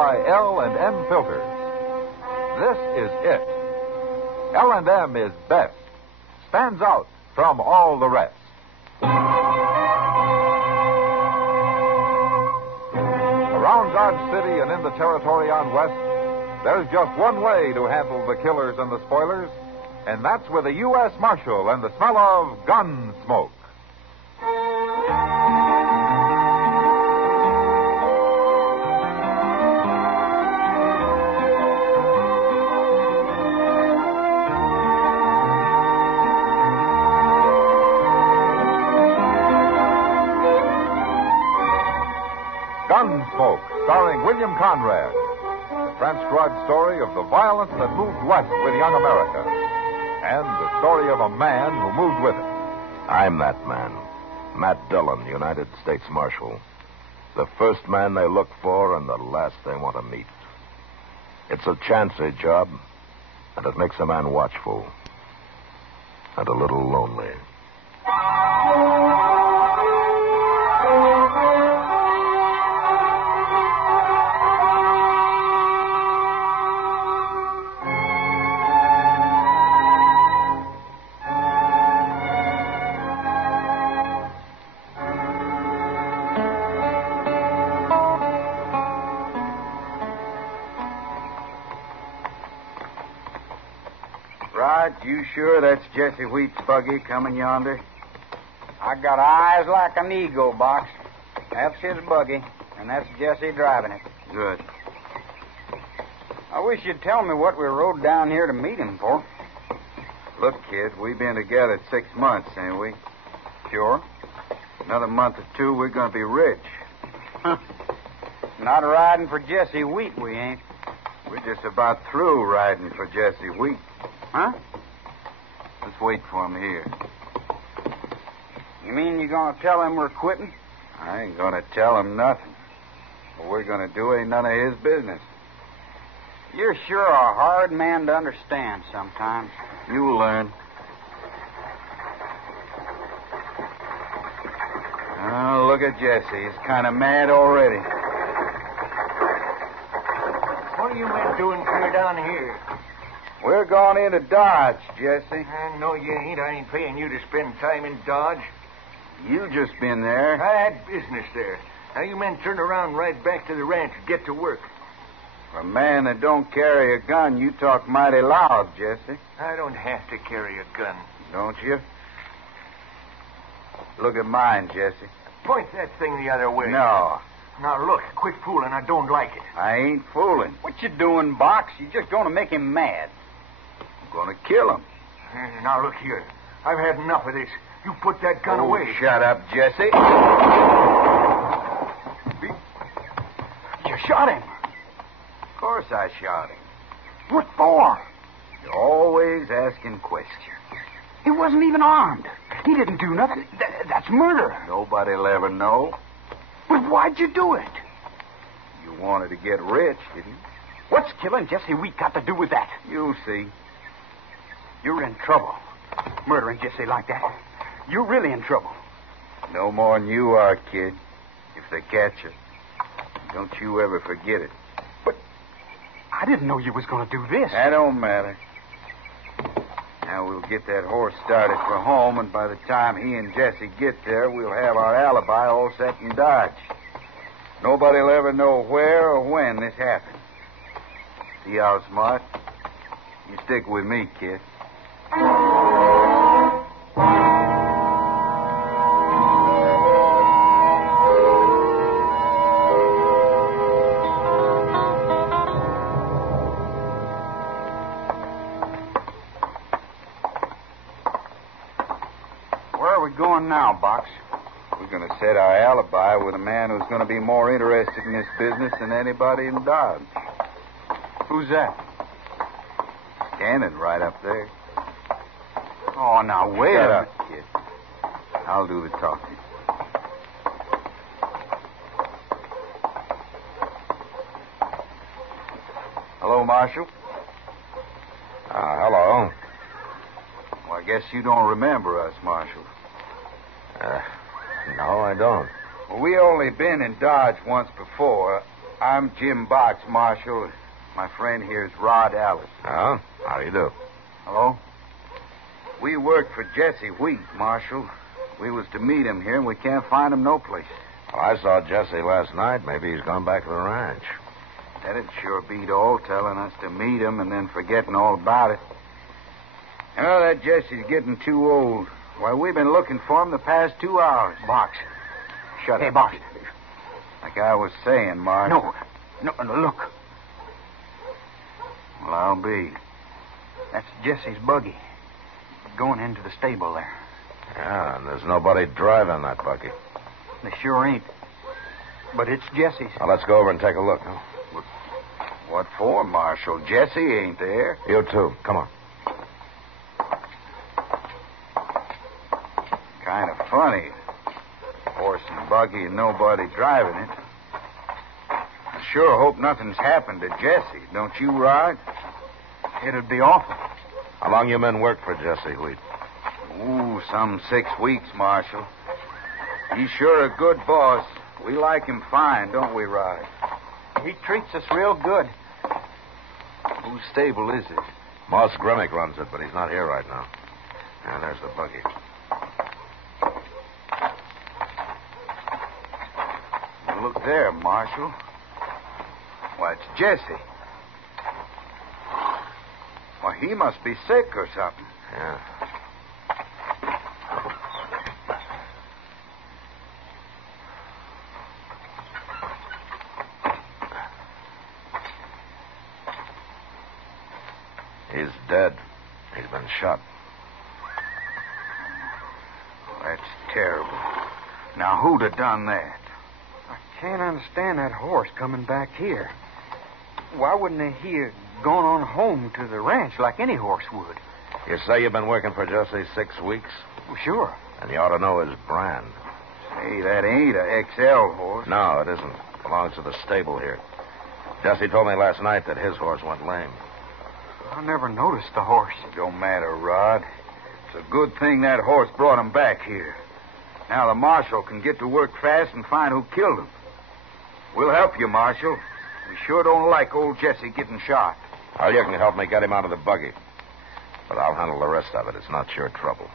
by L&M Filters. This is it. L&M is best. Stands out from all the rest. Around Dodge City and in the territory on West, there's just one way to handle the killers and the spoilers, and that's with a U.S. Marshal and the smell of Gunsmoke. Gunsmoke, starring William Conrad. The transcribed story of the violence that moved west with young America. And the story of a man who moved with it. I'm that man. Matt Dillon, United States Marshal. The first man they look for and the last they want to meet. It's a chancy job, and it makes a man watchful. And a little lonely. You sure that's Jesse Wheat's buggy coming yonder? I got eyes like an eagle, Box. That's his buggy, and that's Jesse driving it. Good. I wish you'd tell me what we rode down here to meet him for. Look, kid, we've been together 6 months, ain't we? Sure. Another month or two, we're going to be rich. Not riding for Jesse Wheat, we ain't. We're just about through riding for Jesse Wheat. Huh? Let's wait for him here. You mean you're going to tell him we're quitting? I ain't going to tell him nothing. What we're going to do ain't none of his business. You're sure a hard man to understand sometimes. You'll learn. Oh, look at Jesse. He's kind of mad already. What are you men doing clear down here? We're going into Dodge, Jesse. No, you ain't. I ain't paying you to spend time in Dodge. You just been there. I had business there. Now you men turn around right back to the ranch and get to work. For a man that don't carry a gun, you talk mighty loud, Jesse. I don't have to carry a gun. Don't you? Look at mine, Jesse. Point that thing the other way. No. Now look, quit fooling. I don't like it. I ain't fooling. What you doing, Box? You're just going to make him mad. I'm going to kill him. Now look here. I've had enough of this. You put that gun away. Shut up, Jesse. You shot him. Of course I shot him. What for? You're always asking questions. He wasn't even armed. He didn't do nothing. That's murder. Nobody'll ever know. But why'd you do it? You wanted to get rich, didn't you? What's killing Jesse Wheat got to do with that? You'll see. You're in trouble. Murdering Jesse like that. You're really in trouble. No more than you are, kid. If they catch you. Don't you ever forget it. But I didn't know you was going to do this. That don't matter. Now we'll get that horse started for home, and by the time he and Jesse get there, we'll have our alibi all set in Dodge. Nobody'll ever know where or when this happened. See how smart? You stick with me, kid. Now, Box. We're going to set our alibi with a man who's going to be more interested in this business than anybody in Dodge. Who's that? Standing right up there. Oh, now, wait Shut a up, minute, kid. I'll do the talking. Hello, Marshal. Hello. Well, I guess you don't remember us, Marshal. No, I don't. Well, we only been in Dodge once before. I'm Jim Box, Marshal. My friend here is Rod Alice. Oh? How do you do? Hello? We work for Jesse Wheat, Marshal. We was to meet him here, and we can't find him no place. Well, I saw Jesse last night. Maybe he's gone back to the ranch. That'd sure beat all, telling us to meet him and then forgetting all about it. Oh, that Jesse's getting too old. Why, we've been looking for him the past 2 hours. Box. Shut Hey, up. Box. Like I was saying, Marshal. No, look. Well, I'll be. That's Jesse's buggy. Going into the stable there. Yeah, and there's nobody driving that buggy. They sure ain't. But it's Jesse's. Well, let's go over and take a look, huh? What for, Marshal? Jesse ain't there. You too. Come on. Kind of funny. Horse and buggy and nobody driving it. I sure hope nothing's happened to Jesse. Don't you, Rod? It'd be awful. How long you men work for Jesse Wheat? Ooh, some 6 weeks, Marshal. He's sure a good boss. We like him fine, don't we, Rod? He treats us real good. Whose stable is it? Moss Grimmick runs it, but he's not here right now. And there's the buggy. Well, look there, Marshal. Why, it's Jesse. Why, he must be sick or something. Yeah. He's dead. He's been shot. That's terrible. Now, who'd have done that? I can't understand that horse coming back here. Why wouldn't he have gone on home to the ranch like any horse would? You say you've been working for Jesse 6 weeks? Well, sure. And you ought to know his brand. Say, that ain't a XL horse. No, it isn't. Belongs to the stable here. Jesse told me last night that his horse went lame. I never noticed the horse. Don't matter, Rod. It's a good thing that horse brought him back here. Now the marshal can get to work fast and find who killed him. We'll help you, Marshal. We sure don't like old Jesse getting shot. Well, you can help me get him out of the buggy. But I'll handle the rest of it. It's not your trouble.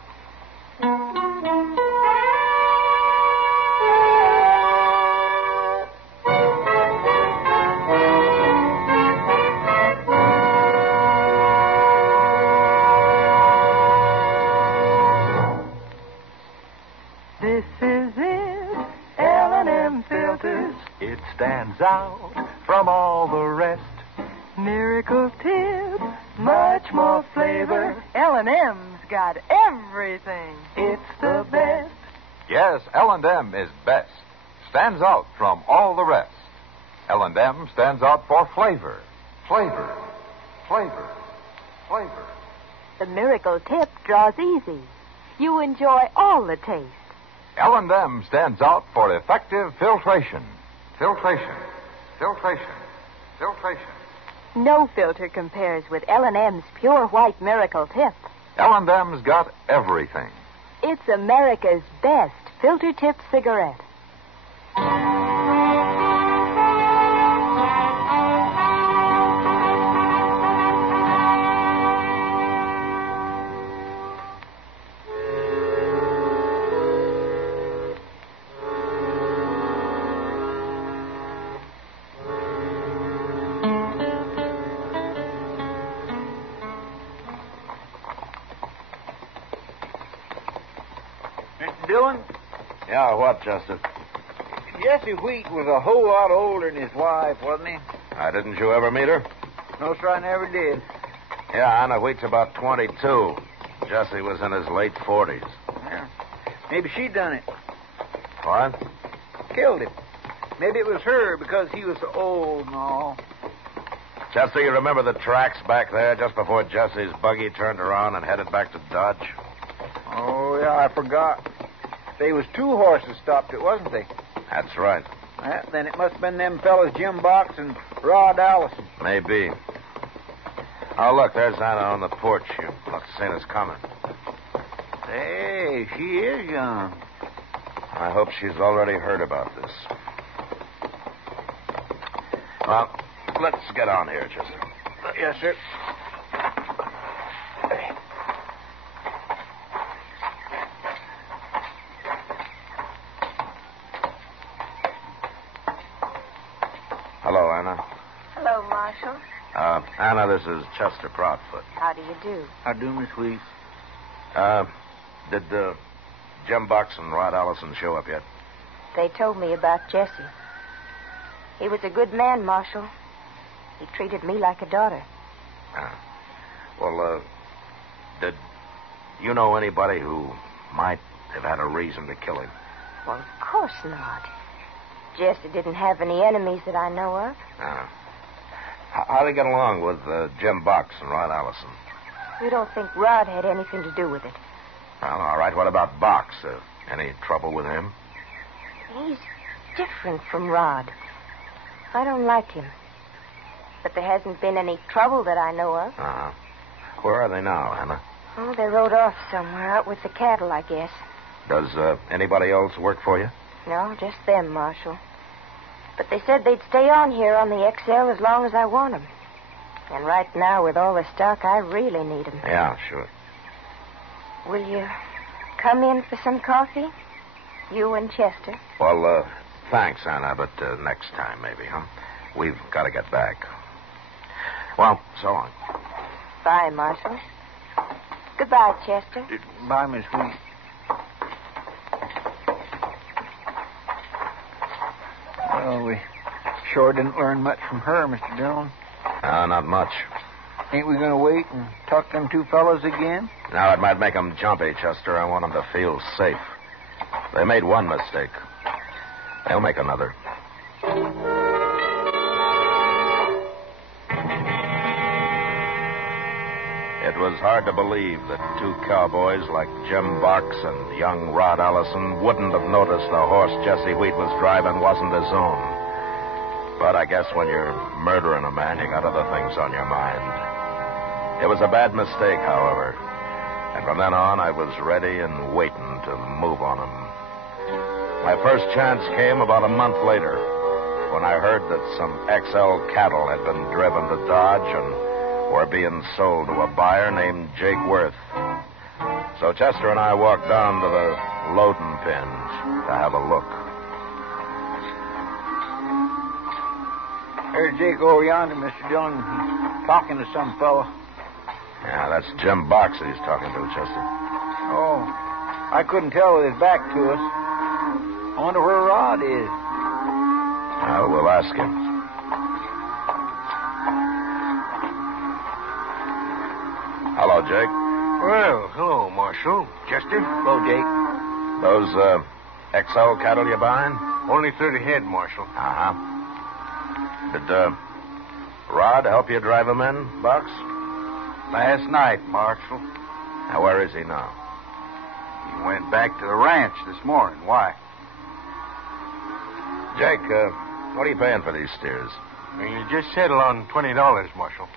This is it, L&M filters. It stands out from all the rest. Miracle tip, much more flavor. L&M's got everything. It's the best. Yes, L&M is best. Stands out from all the rest. L&M stands out for flavor. Flavor. Flavor. Flavor. The miracle tip draws easy. You enjoy all the taste. L&M stands out for effective filtration. Filtration. Filtration. Filtration. No filter compares with L&M's pure white miracle tip. L&M's got everything. It's America's best filter tip cigarette. Mr. Dillon, Yeah, what, Justice? Jesse Wheat was a whole lot older than his wife, wasn't he? Didn't you ever meet her? No, sir, I never did. Yeah, Anna Wheat's about 22. Jesse was in his late 40s. Yeah. Maybe she done it. What? Killed him. Maybe it was her because he was so old and all. Jesse, you remember the tracks back there just before Jesse's buggy turned around and headed back to Dodge? Oh, yeah, I forgot. They was 2 horses stopped it, wasn't they? That's right. Then it must have been them fellas, Jim Box and Rod Allison. Maybe. Oh, look, there's Anna on the porch. You must have seen us coming. Hey, she is young. I hope she's already heard about this. Well, let's get on here, Chester. Yes, sir. Hello, Anna. Hello, Marshal. Anna, this is Chester Proudfoot. How do you do? How do, Miss Weeks? Did Jim Box and Rod Allison show up yet? They told me about Jesse. He was a good man, Marshal. He treated me like a daughter. Well, did you know anybody who might have had a reason to kill him? Well, of course not. Jesse didn't have any enemies that I know of. How'd he get along with Jim Box and Rod Allison? We don't think Rod had anything to do with it. Well, all right. What about Box? Any trouble with him? He's different from Rod. I don't like him. But there hasn't been any trouble that I know of. Uh-huh. Where are they now, Anna? Oh, they rode off somewhere out with the cattle, I guess. Does anybody else work for you? No, just them, Marshal. But they said they'd stay on here on the XL as long as I want them. And right now, with all the stock, I really need them. Yeah, sure. Will you come in for some coffee? You and Chester? Well, thanks, Anna, but next time maybe, huh? We've got to get back. Well, so long. Bye, Marshal. Goodbye, Chester. Bye, Miss Weeks. Well, we sure didn't learn much from her, Mr. Dillon. Not much. Ain't we going to wait and talk them two fellows again? Now, it might make them jumpy, Chester. I want them to feel safe. They made one mistake. They'll make another. It was hard to believe that two cowboys like Jim Box and young Rod Allison wouldn't have noticed the horse Jesse Wheat was driving wasn't his own. But I guess when you're murdering a man, you got other things on your mind. It was a bad mistake, however. And from then on, I was ready and waiting to move on him. My first chance came about a month later when I heard that some XL cattle had been driven to Dodge and were being sold to a buyer named Jake Worth. So Chester and I walked down to the loading pens to have a look. There's Jake over yonder, Mr. Dillon. He's talking to some fella. Yeah, that's Jim Box he's talking to, Chester. Oh, I couldn't tell with his back to us. I wonder where Rod is. Well, we'll ask him. Hello, Jake. Well, hello, Marshal. Chester? Hello, Jake. Those XL cattle you buying? Only 30 head, Marshal. Uh-huh. Did Rod help you drive them in, Box? Last night, Marshal. Now, where is he now? He went back to the ranch this morning. Why? Jake, what are you paying for these steers? You just settled on $20, Marshal.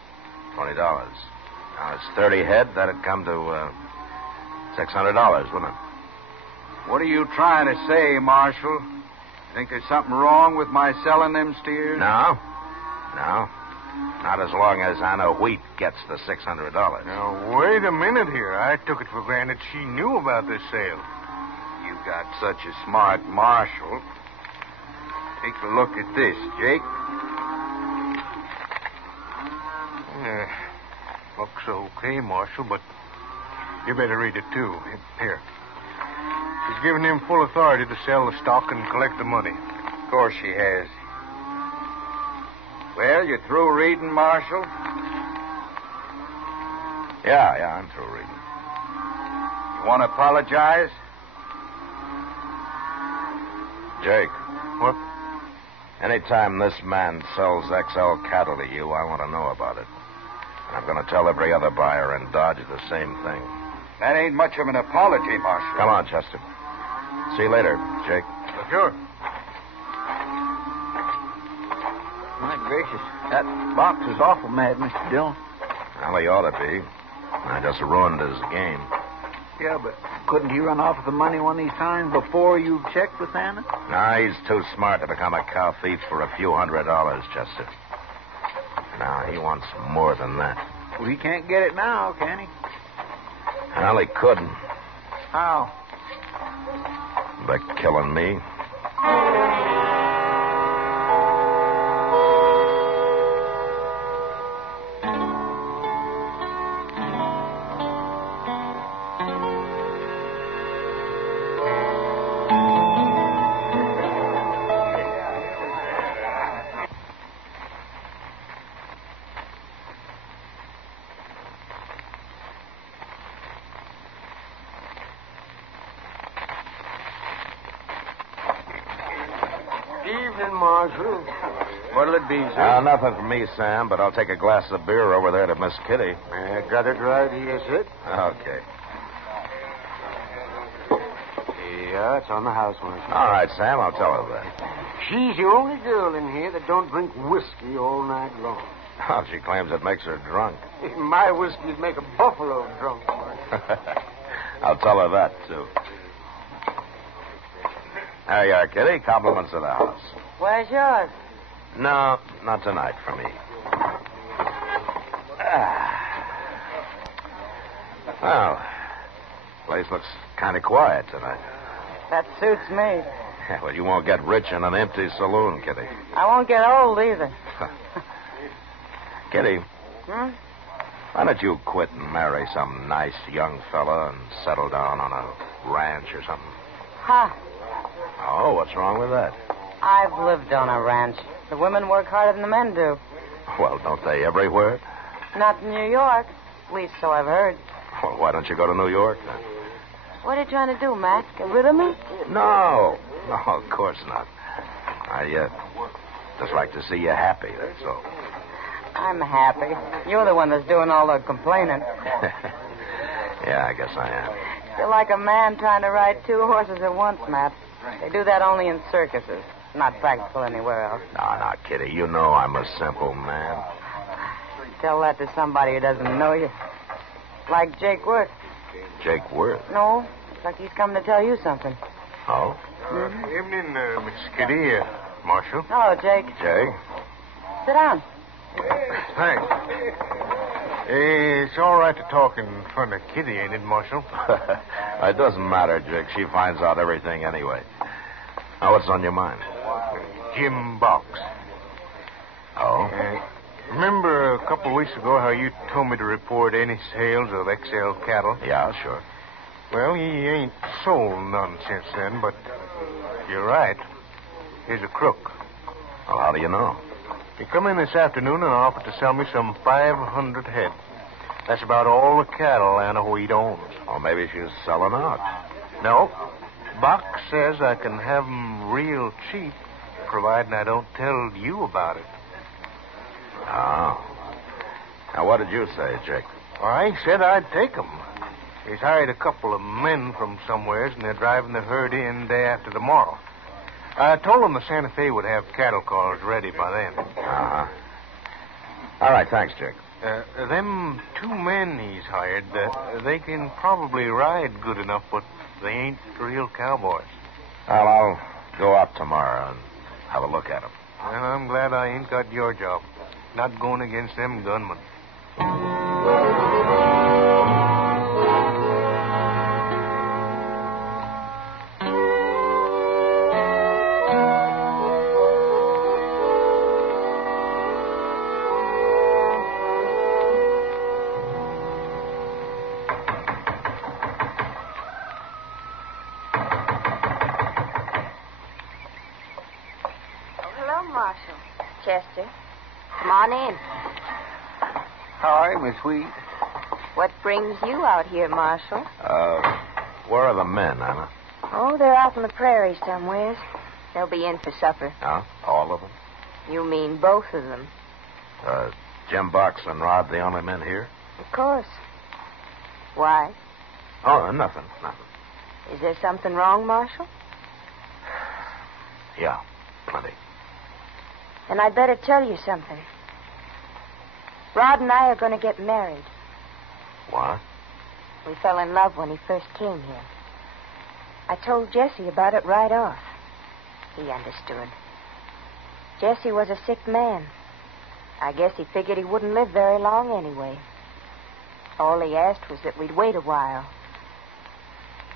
$20. Now, it's 30 head. That'd come to $600, wouldn't it? What are you trying to say, Marshal? You think there's something wrong with my selling them steers? No. No. Not as long as Anna Wheat gets the $600. Now, wait a minute here. I took it for granted she knew about this sale. You got such a smart marshal. Take a look at this, Jake. Looks okay, Marshal, but you better read it, too. Here. She's given him full authority to sell the stock and collect the money. Of course she has. Well, you through reading, Marshal? Yeah, I'm through reading. You want to apologize? Jake. What? Anytime this man sells XL cattle to you, I want to know about it. And I'm going to tell every other buyer in Dodge the same thing. That ain't much of an apology, Marshal. Come on, Chester. See you later, Jake. Sure. My gracious, that Box is awful mad, Mr. Dillon. Well, he ought to be. I just ruined his game. Yeah, but couldn't he run off with the money one of these times before you checked with Santa? Nah, he's too smart to become a cow thief for a few $100, Chester. Now, he wants more than that. Well, he can't get it now, can he? Well, he couldn't. How? By killing me. Evening, Marshal. What'll it be, sir? Nothing for me, Sam, but I'll take a glass of beer over there to Miss Kitty. Got it right here, sir. Okay. Yeah, it's on the house, Marshal. All right, Sam, I'll tell her that. She's the only girl in here that don't drink whiskey all night long. Oh, she claims it makes her drunk. My whiskey'd make a buffalo drunk, Marshal. I'll tell her that, too. There you are, Kitty. Compliments of the house. Where's yours? No, not tonight for me. Well, place looks kind of quiet tonight. That suits me. Yeah, well, you won't get rich in an empty saloon, Kitty. I won't get old either. Kitty, Hmm? why don't you quit and marry some nice young fella and settle down on a ranch or something? Ha! Oh, what's wrong with that? I've lived on a ranch. The women work harder than the men do. Well, don't they everywhere? Not in New York. At least so I've heard. Well, why don't you go to New York, then? What are you trying to do, Matt? Get rid of me? No, of course not. I just like to see you happy, that's all. I'm happy. You're the one that's doing all the complaining. Yeah, I guess I am. You're like a man trying to ride two horses at once, Matt. They do that only in circuses. Not practical anywhere else. No, Kitty, you know I'm a simple man. Tell that to somebody who doesn't know you. Like Jake Worth. Jake Worth? No, it's like he's come to tell you something. Oh? Evening, Miss Kitty, Marshal. Hello, Jake. Jake? Sit down. Thanks. It's all right to talk in front of Kitty, ain't it, Marshal? It doesn't matter, Jake. She finds out everything anyway. Now, what's on your mind? Jim Box. Oh? Remember a couple of weeks ago how you told me to report any sales of XL cattle? Yeah, sure. Well, he ain't sold none since then, but you're right. He's a crook. Well, how do you know? He come in this afternoon and offered to sell me some 500 head. That's about all the cattle Anna Wheat owns. Or maybe she's selling out. No. Box says I can have 'em real cheap, providing I don't tell you about it. Oh. Now, what did you say, Jake? Well, I said I'd take 'em. He's hired a couple of men from somewheres, and they're driving the herd in day after tomorrow. I told them the Santa Fe would have cattle cars ready by then. Uh-huh. All right, thanks, Jake. Them two men he's hired, they can probably ride good enough, but they ain't real cowboys. Well, I'll go out tomorrow and have a look at them. And I'm glad I ain't got your job. Not going against them gunmen. Marshal. Chester, come on in. Hi, Miss Wheat. What brings you out here, Marshal? Where are the men, Anna? Oh, they're out in the prairie somewheres. They'll be in for supper. Huh? All of them? You mean both of them? Jim Box and Rod the only men here? Of course. Why? Oh, nothing. Is there something wrong, Marshal? Yeah, plenty. Then I'd better tell you something. Rod and I are going to get married. What? We fell in love when he first came here. I told Jesse about it right off. He understood. Jesse was a sick man. I guess he figured he wouldn't live very long anyway. All he asked was that we'd wait a while.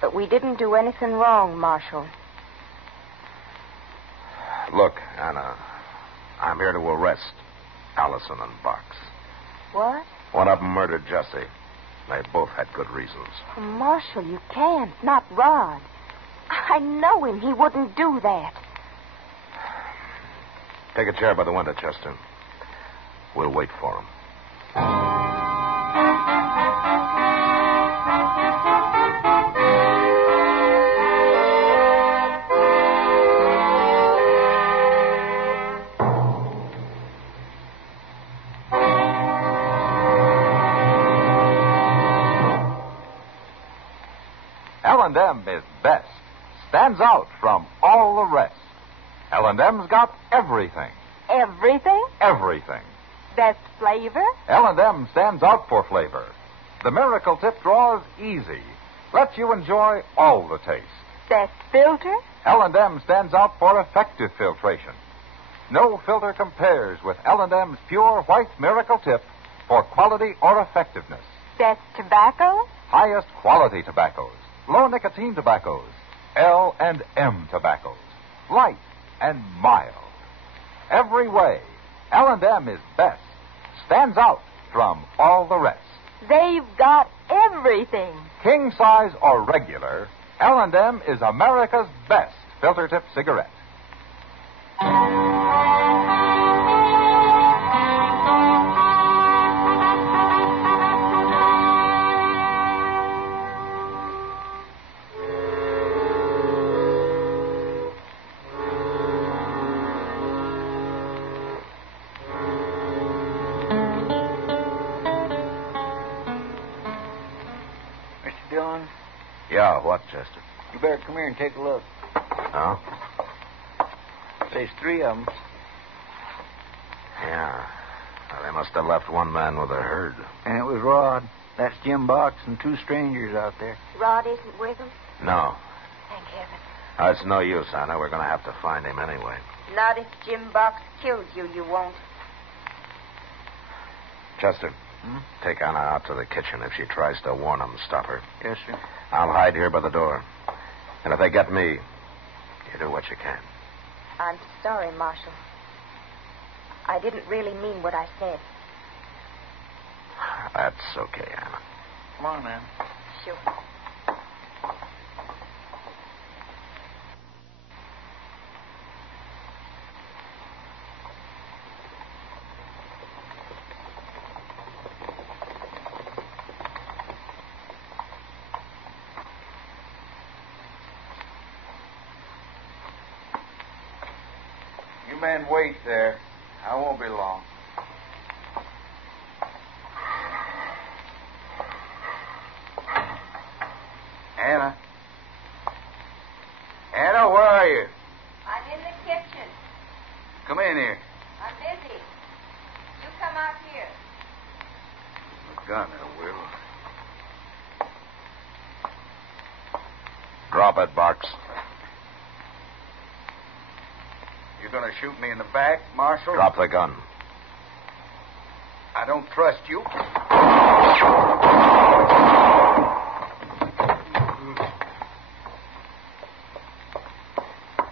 But we didn't do anything wrong, Marshal. Look, Anna, I'm here to arrest Allison and Box. What? One of them murdered Jesse. They both had good reasons. Oh, Marshal, you can't. Not Rod. I know him. He wouldn't do that. Take a chair by the window, Chester. We'll wait for him. L&M is best. Stands out from all the rest. L&M's got everything. Everything? Everything. Best flavor? L&M stands out for flavor. The miracle tip draws easy. Lets you enjoy all the taste. Best filter? L&M stands out for effective filtration. No filter compares with L&M's pure white miracle tip for quality or effectiveness. Best tobacco? Highest quality tobaccos. Low nicotine tobaccos. L&M tobaccos. Light and mild. Every way, L&M is best. Stands out from all the rest. They've got everything. King size or regular, L&M is America's best filter tip cigarette. Dillon, Yeah, what, Chester? you better come here and take a look. Huh? There's three of them. Yeah. Well, they must have left one man with a herd. And it was Rod. That's Jim Box and two strangers out there. Rod isn't with him? No. Thank heaven. It's no use, Anna. We're going to have to find him anyway. Not if Jim Box kills you, you won't. Chester, take Anna out to the kitchen. If she tries to warn them, stop her. Yes, sir. I'll hide here by the door. And if they get me, you do what you can. I'm sorry, Marshal. I didn't really mean what I said. That's okay, Anna. Come on, man. Sure. You men wait there. I won't be long. Anna? Anna, where are you? I'm in the kitchen. Come in here. I'm busy. You come out here. The gun, I will. Drop it, Box. You're going to shoot me in the back, Marshal? Drop the gun. I don't trust you.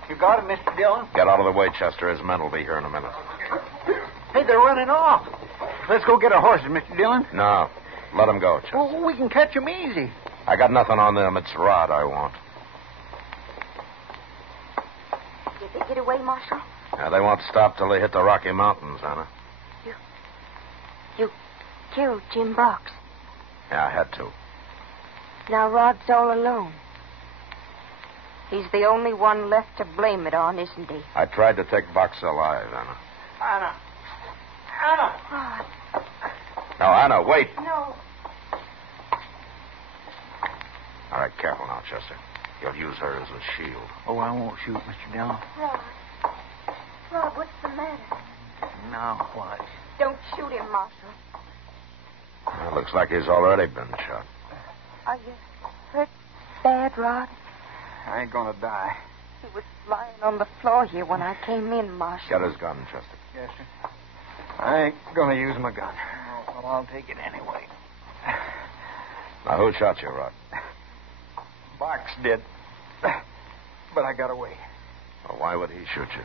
You got it, Mr. Dillon? Get out of the way, Chester. His men will be here in a minute. Hey, they're running off. Let's go get our horses, Mr. Dillon. No. Let them go, Chester. Well, we can catch them easy. I got nothing on them. It's Rod I want. Did they get away, Marshal? They won't stop till they hit the Rocky Mountains, Anna. You killed Jim Box. Yeah, I had to. Now Rod's all alone. He's the only one left to blame it on, isn't he? I tried to take Box alive, Anna. Anna. Anna. Rod. No, Anna, wait. No. All right, careful now, Chester. You'll use her as a shield. Oh, I won't shoot, Mr. Dillon. Rod, what's the matter? Now what? Don't shoot him, Marshal. Well, looks like he's already been shot. Are you hurt bad, Rod? I ain't gonna die. He was lying on the floor here when I came in, Marshal. Get his gun, Chester. Yes, sir. I ain't gonna use my gun. Well, I'll take it anyway. Now, who shot you, Rod? Box did. But I got away. Well, why would he shoot you?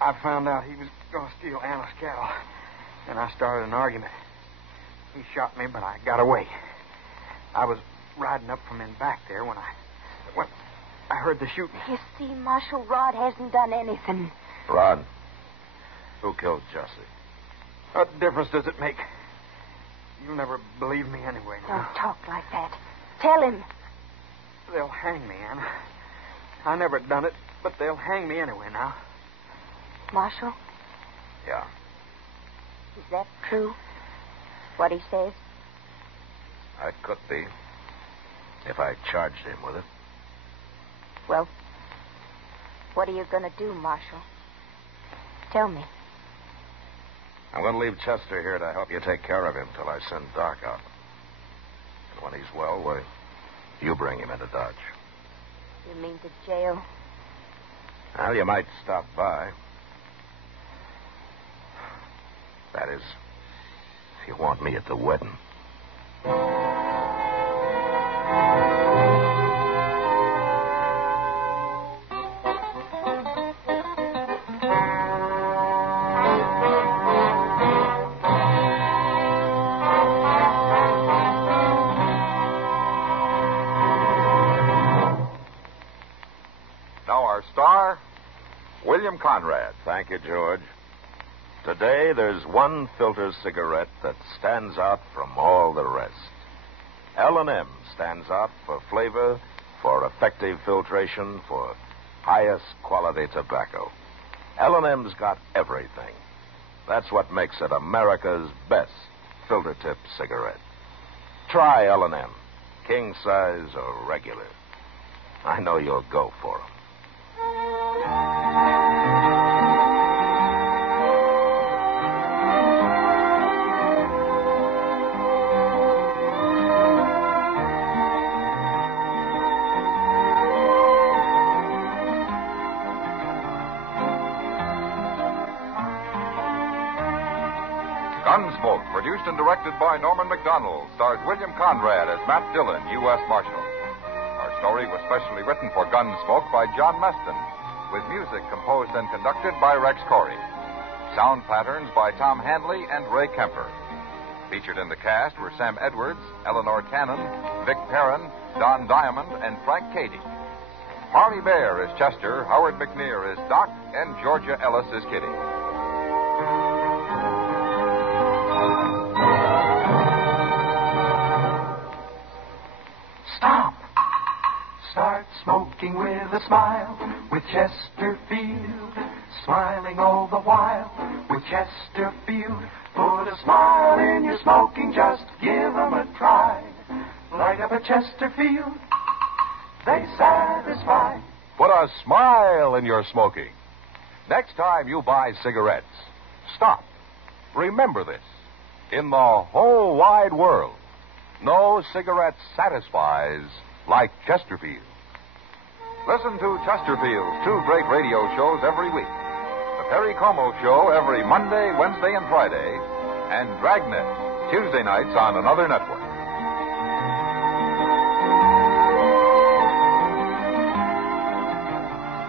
I found out he was gonna steal Anna's cattle. And I started an argument. He shot me, but I got away. I was riding up from in back there when I heard the shooting. You see, Marshal, Rod hasn't done anything. Rod, who killed Jesse? What difference does it make? You'll never believe me anyway. Don't Now. talk like that. Tell him. They'll hang me, Anna. I never done it, but they'll hang me anyway now. Marshal, Yeah. is that true? What he says? It could be. If I charged him with it. Well, what are you going to do, Marshal? Tell me. I'm going to leave Chester here to help you take care of him till I send Doc out. And when he's well, you bring him into Dodge. You mean to jail? Well, you might stop by. That is, if you want me at the wedding. Now our star, William Conrad. Thank you, George. Today, there's one filter cigarette that stands out from all the rest. L&M stands out for flavor, for effective filtration, for highest quality tobacco. L&M's got everything. That's what makes it America's best filter tip cigarette. Try L&M, king size or regular. I know you'll go for 'em. Gunsmoke, produced and directed by Norman Macdonnell, stars William Conrad as Matt Dillon, U.S. Marshal. Our story was specially written for Gunsmoke by John Meston, with music composed and conducted by Rex Corey. Sound patterns by Tom Handley and Ray Kemper. Featured in the cast were Sam Edwards, Eleanor Cannon, Vic Perrin, Don Diamond, and Frank Cady. Harley Bear is Chester, Howard McNear is Doc, and Georgia Ellis is Kitty. Stop. Start smoking with a smile with Chesterfield. Smiling all the while with Chesterfield. Put a smile in your smoking, just give 'em a try. Light up a Chesterfield, they satisfy. Put a smile in your smoking. Next time you buy cigarettes, stop. Remember this. In the whole wide world, no cigarette satisfies like Chesterfield. Listen to Chesterfield's two great radio shows every week. The Perry Como Show every Monday, Wednesday, and Friday, and Dragnet Tuesday nights on another network.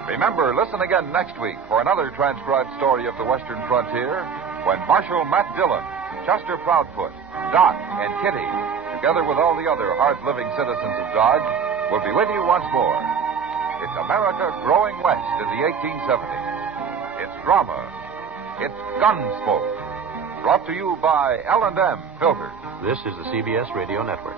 Remember, listen again next week for another transcribed story of the Western frontier when Marshal Matt Dillon, Chester Proudfoot, Doc, and Kitty, together with all the other hard-living citizens of Dodge, will be with you once more. It's America growing west in the 1870s. It's drama. It's Gunsmoke. Brought to you by L&M Filters. This is the CBS Radio Network.